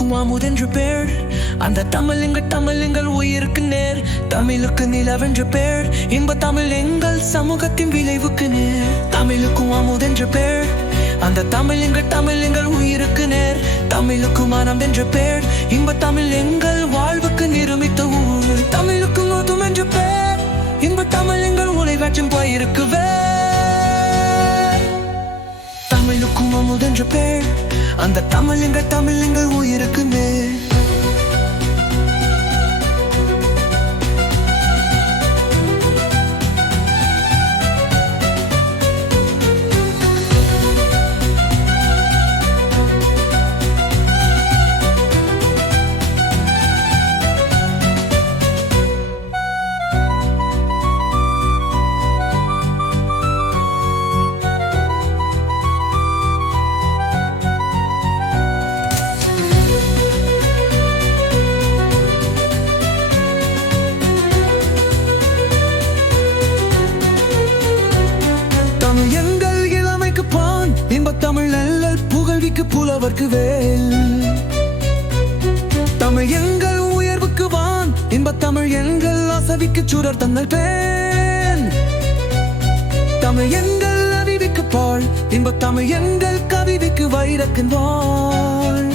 அமுதென்று பேர். அந்த தமிழ் எங்கள் தமிழ் எங்கள் உயிருக்கு நேர். தமிழுக்கு நிலவென்று பேர். இன்ப தமிழ் எங்கள் சமூகத்தின் விளைவுக்கு நேர். தமிழுக்கும் அமுதென்று பேர். அந்த தமிழ் எங்கள் தமிழ் எங்கள் உயிருக்கு நேர். தமிழுக்கு மனம் என்று பேர். இன்ப தமிழ் எங்கள் வாழ்வுக்கு நிருமித்த ஊர். தமிழுக்கு மோதும் என்று பேர். இன்ப தமிழ் எங்கள் உலகாற்றும் போயிருக்கு வேர். தமிழுக்கும் அமுதென்ற பேர். அந்த தமிழ் எங்கள் தமிழ் எங்கள் உயிருக்கு தமிழ் எங்கள் இளமைக்கு பான். இன்ப தமிழ் நல்ல புகழ்விக்கு புலவர்க்கு வேல். தமிழ் எங்கள் உயர்வுக்கு வான். இன்ப தமிழ் எங்கள் அசவிக்கு சுடர் தங்கள் பேன். தமிழ் எங்கள் அறிவிக்கு பால். இன்ப தமிழ் எங்கள் கவிவிக்கு வைரக்கின் வாழ்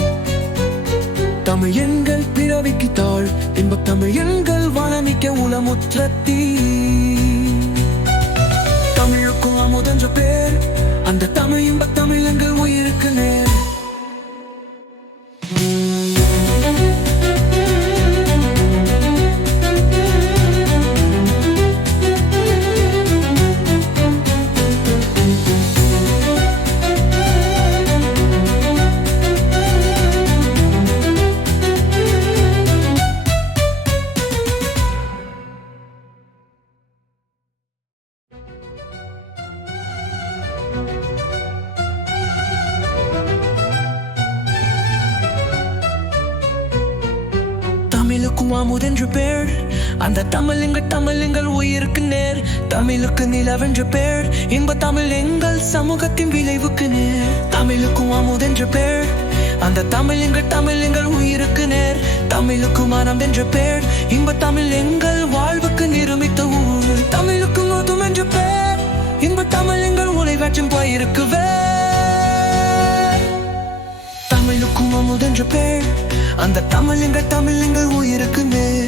தமிழ் எங்கள் பிறவிக்கு தாழ் இன்ப தமிழ் எங்கள் வளமிக்க உளமுற்ற தீ இருக்கும் அமுதென்ற பேர் அந்த தமிழ் இன்ப தமிழ் எங்கள் உயிருக்கு நேர் தமிழுக்கும் அமுதென்று பேர். அந்த தமிழ் எங்கள் தமிழ் எங்கள் உயிருக்கு நேர். தமிழுக்கு நிலவென்று பேர். இன்ப தமிழ் எங்கள் சமூகத்தின் விளைவுக்கு நேர். தமிழுக்கும் அமுதென்று பேர். அந்த தமிழ் எங்கள் தமிழ் எங்கள் உயிருக்கு நேர். தமிழுக்கு மனம் என்ற பேர். இன்ப தமிழ் எங்கள் வாழ்வுக்கு நிருமித்த ஊர். தமிழுக்கு மோதும் என்ற பேர். இன்ப தமிழ் எங்கள் உலகாற்றும் போயிருக்கு தமிழுக்கும் பேர். அந்த தமிழ் எங்கள் தமிழ் எங்கள் உயிருக்கு நேர்